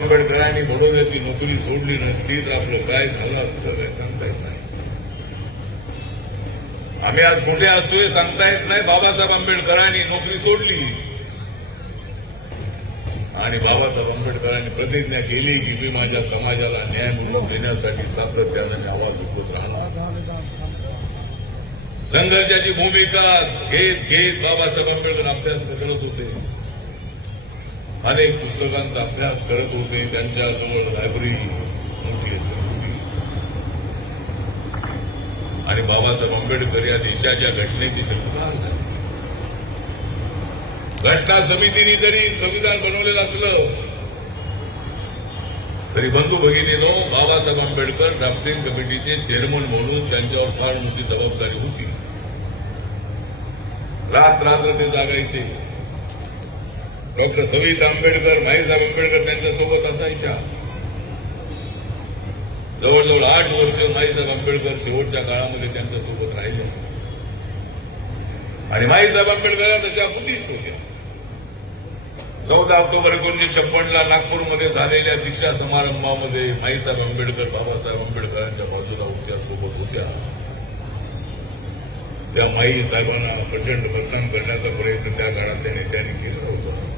आंबेडकरांनी बडोद्याची नोकरी सोडली नसती तर आपलं काय झालं असतं हे सांगता येत नाही. आम्ही आज कुठे असतो हे सांगता येत नाही. बाबासाहेब आंबेडकरांनी नोकरी सोडली. आणि बाबासाहेब आंबेडकरांनी प्रतिज्ञा केली की मी माझ्या समाजाला न्याय मिळवून देण्यासाठी सातत्यानं मी आवाज उठवत राहणार. संघर्षाची भूमिका घेत घेत बाबासाहेब आंबेडकर अभ्यास करत होते. अनेक पुस्तकांचा अभ्यास करत होते. त्यांच्याजवळ लायब्ररी मोठी होती आणि बाबासाहेब आंबेडकर या देशाच्या घटनेची शक्यता झाली. घटना समितीने जरी संविधान बनवलेलं असलं तरी बंधू भगिनीनो बाबासाहेब आंबेडकर ड्राफ्टिंग कमिटीचे चेअरमन म्हणून त्यांच्यावर फार मोठी जबाबदारी होती. रात्र रात्र ते जागायचे. डॉक्टर सविता आंबेडकर माईसाहेब आंबेडकर त्यांच्यासोबत असायच्या. जवळजवळ आठ वर्ष माईसाहेब आंबेडकर शेवटच्या काळामध्ये त्यांच्यासोबत राहिले. आणि माईसाहेब आंबेडकर तशा बुद्धिस्ट होत्या चौदा ऑक्टोबर एकोणीशे छप्पनला नागपूरमध्ये झालेल्या दीक्षा समारंभामध्ये माईसाहेब आंबेडकर बाबासाहेब आंबेडकरांच्या बाजूला होत्या सोबत होत्या. त्या माई साहेबांना प्रचंड मतदान करण्याचा प्रयत्न त्या काळातल्या नेत्यांनी केला होता.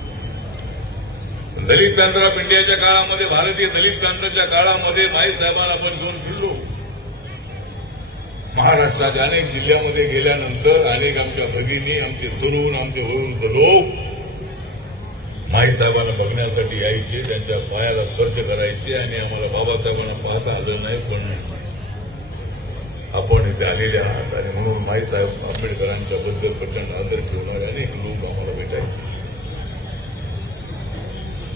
दलित पॅन्थर ऑफ इंडियाच्या काळामध्ये भारतीय दलित पॅन्थरच्या काळामध्ये माई साहेबांना आपण घेऊन फिरलो. महाराष्ट्रात अनेक जिल्ह्यामध्ये गेल्यानंतर अनेक आमच्या भगिनी आमचे तरुण आमचे वृद्ध लोक माईसाहेबांना बघण्यासाठी यायचे त्यांच्या पायाला स्पर्श करायचे आणि आम्हाला बाबासाहेबांना पाहता आलं नाही पण आपण इथे आलेले आहात आणि म्हणून माईसाहेब आंबेडकरांच्या बद्दल प्रचंड आदर ठेवणारे अनेक लोक आम्हाला भेटायचे.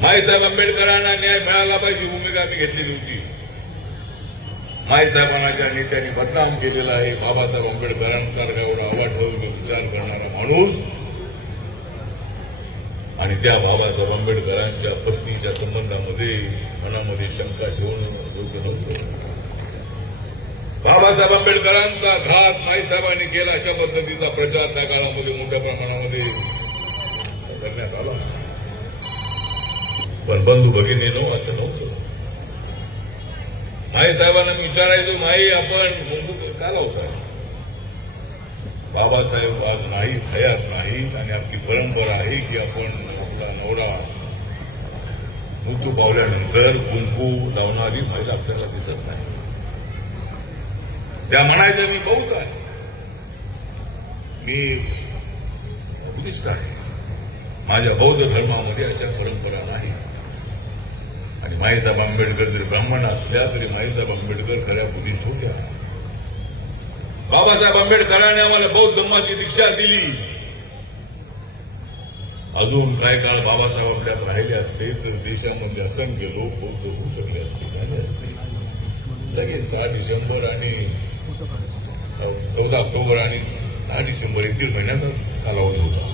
माईसाहेब आंबेडकरांना न्याय मिळाला पाहिजे भूमिका मी घेतलेली होती. माईसाहेबांना ज्या नेत्यांनी बदनाम केलेला आहे बाबासाहेब आंबेडकरांसारखा एवढा आवाढव्य विचार करणारा माणूस आणि त्या बाबासाहेब आंबेडकरांच्या पत्नीच्या संबंधामध्ये मनामध्ये शंका ठेवणं योग्य नव्हतं. बाबासाहेब आंबेडकरांचा घात माईसाहेबांनी केला अशा पद्धतीचा प्रचार त्या काळामध्ये मोठ्या प्रमाणामध्ये करण्यात आला. पण बंधू भगिनीनो असं नव्हतं. माई साहेबांना मी विचारायचो माई आपण मुंबई का लावताय बाबासाहेब आज नाही हयात नाहीत आणि आपली परंपरा आहे की आपण आपला नवरा मृत्यू पावल्यानंतर कुंकू लावणारी महिला आपल्याला दिसत नाही. त्या म्हणायचं मी बौद्ध आहे. मी बुद्धिस्ट आहे. माझ्या बौद्ध धर्मामध्ये अशा परंपरा नाही. आणि माईसाहेब आंबेडकर जरी ब्राह्मण असल्या तरी माईसाहेब आंबेडकर खऱ्या बुद्धिस्ट होत्या बाबासाहेब आंबेडकरांनी आम्हाला बौद्ध धर्माची दीक्षा दिली. अजून काय काळ बाबासाहेब आपल्यात राहिले असते तर देशामध्ये असंख्य लोक बौद्ध होऊ शकले असते झाले असते. लगेच सहा डिसेंबर आणि चौदा ऑक्टोबर आणि सहा डिसेंबर एक दीड महिन्याचाच कालावधी होता.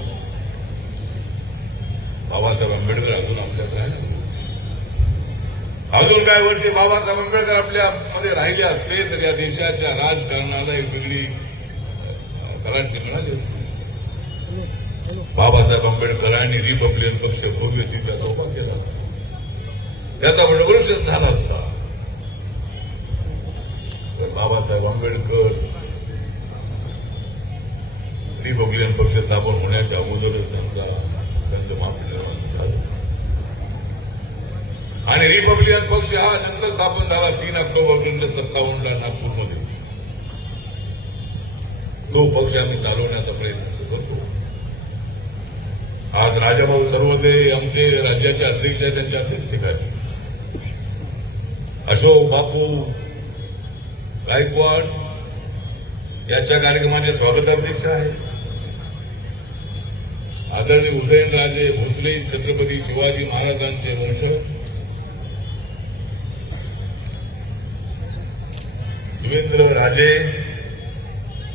बाबासाहेब आंबेडकर अजून आपल्यात राहिले अजून काही वर्ष बाबासाहेब आंबेडकर आपल्या मध्ये राहिले असते तर या देशाच्या राजकारणाला एक वेगळी करांची मिळाली असते. बाबासाहेब आंबेडकरांनी रिपब्लिकन पक्ष भव्य तिथं उभा केला असता त्याचा वडवृक्ष झाला असता. तर बाबासाहेब आंबेडकर रिपब्लिकन पक्ष स्थापन होण्याच्या अगोदरच त्यांचा त्यांचं मात्र झालं आणि रिपब्लिकन पक्ष हा नंतर स्थापन झाला तीन ऑक्टोबर एकोणीसशे सत्तावन्नला नागपूरमध्ये. तो पक्ष आम्ही चालवण्याचा प्रयत्न करतो. आज राजाभाऊ सर्वते आमचे राज्याचे अध्यक्ष आहेत त्यांच्या अध्यक्षतेखाली. अशोक बापू गायकवाड याच्या कार्यक्रमाचे स्वागताध्यक्ष आहे आदरणीय उदयनराजे भोसले छत्रपती शिवाजी महाराजांचे वंशज. शिवेंद्र राजे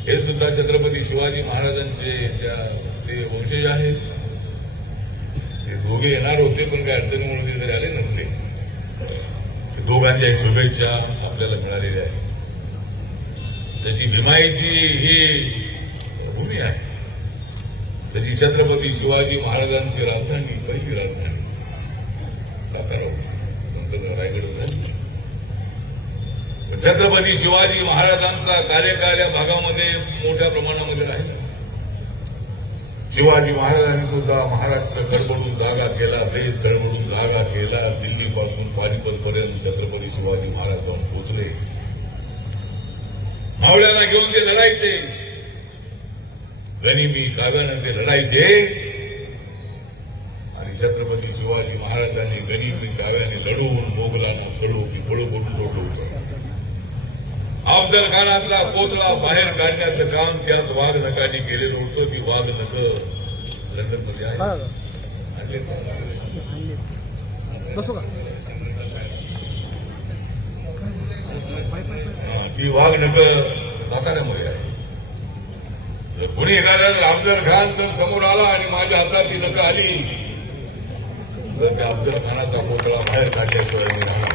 हे सुद्धा छत्रपती शिवाजी महाराजांचे त्या ते वंशज आहेत. ते दोघे येणार होते पण काही अडचणीमुळे ते जरी आले नसले. दोघांच्या एक शुभेच्छा आपल्याला मिळालेल्या आहेत. तशी भीमाईची ही भूमी आहे. तशी छत्रपती शिवाजी महाराजांची राजधानी पहिली राजधानी. सातारा होती छत्रपती शिवाजी महाराजांचा कार्यकाल या भागामध्ये मोठ्या प्रमाणामध्ये राहिला. शिवाजी महाराजांनी सुद्धा महाराष्ट्र गडबडून जागा केला देश गडबडून जागा केला. दिल्लीपासून पानिपत पर्यंत छत्रपती शिवाजी महाराज जाऊन पोचले मावळ्यांना घेऊन ते लढायचे. गनिमी काव्यानं ते लढायचे. आणि छत्रपती शिवाजी महाराजांनी गनिमी काव्याने लढवून मोगलांना सडू पळू करून सोडलं होतं अफजल खानातला कोतळा बाहेर काढण्याचं काम त्यात वाघ नकाने केलेलं होतं ती वाघ नक लंडनमध्ये आहे? ते वाघ नक साताऱ्यामध्ये आहे. जर कोणी एखाद्या अफजल खान जर समोर आला आणि माझ्या हातात ती नक आली. तर त्या अफजल खानाचा कोतळा बाहेर काढल्याशिवाय.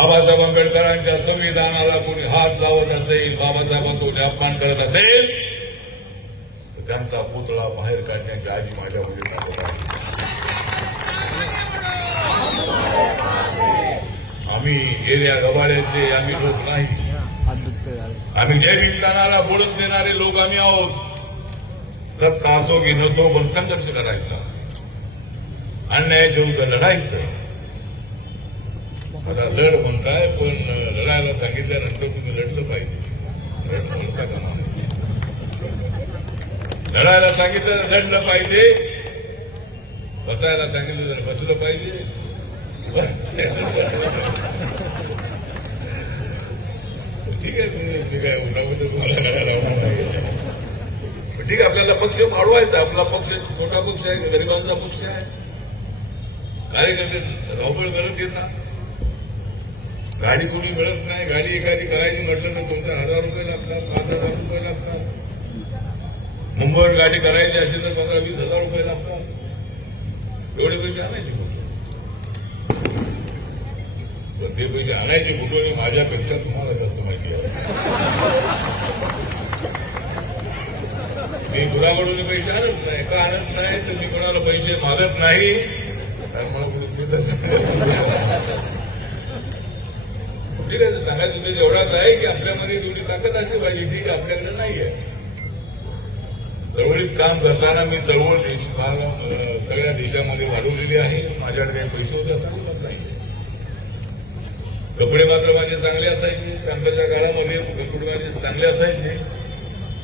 बाबासाहेब आंबेडकरांच्या संविधानाला कोणी हात लावत असेल बाबासाहेबांचा अपमान करत असेल तर त्यांचा पुतळा बाहेर काढण्याची आधी माझ्या मुलींना होत आहे आम्ही एरिया गवाड्याचे आम्ही लोक नाही. आम्ही जय भीम बोलत देणारे लोक आम्ही आहोत. सत्ता असो की नसो पण संघर्ष करायचा. अन्यायाच्या विरुद्ध लढायचं. आता लढ म्हणताय पण लढायला सांगितल्यानंतर तुम्ही लढलं पाहिजे. लढ म्हणता का लढायला सांगितलं तर लढलं पाहिजे. बसायला सांगितलं तर बसलं पाहिजे. ठीक आहे मी- मी काय उन्हामध्ये तुम्हाला लढायला पण ठीक आहे आपल्याला पक्ष वाढवायचा. आपला पक्ष छोटा पक्ष आहे गरिबांचा पक्ष आहे. कार्यकर्ते धावपळ करत येतात. गाडी कोणी मिळत नाही गाडी एखादी करायची म्हटलं तर तुमचा हजार रुपये लागतात पाच हजार रुपये लागतात. मुंबईवर गाडी करायची असेल तर पंधरा वीस हजार रुपये लागतात. एवढे पैसे आणायचे पण ते पैसे आणायचे कुठून हे माझ्यापेक्षा तुम्हाला जास्त माहिती आहे. मी कुणाकडून पैसे आणत नाही? का आणत नाही? तर मी कोणाला पैसे मागत नाही? कारण मला देतच ठीक आहे सांगा तुम्ही म्हणजे एवढाच आहे की आपल्यामध्ये तेवढी ताकद असली पाहिजे ठीक आहे आपल्याकडे नाही आहे चळवळीत काम करताना मी चळवळ देश सगळ्या देशामध्ये वाढवलेली आहे. माझ्याकडे काही पैसे होते असं सांगत नाही. कपडे मात्र माझे चांगले असायचे कांताच्या काळामध्ये कपडे माझे चांगले असायचे.